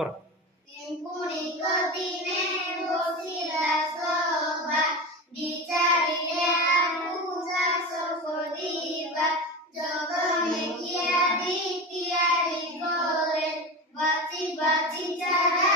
করো। Timpunico dine bosila soba বিচারিলে আনুজা সফরিবা জগনে কিয়ারি কিয়ারি করে বাঁচি বাঁচি চারা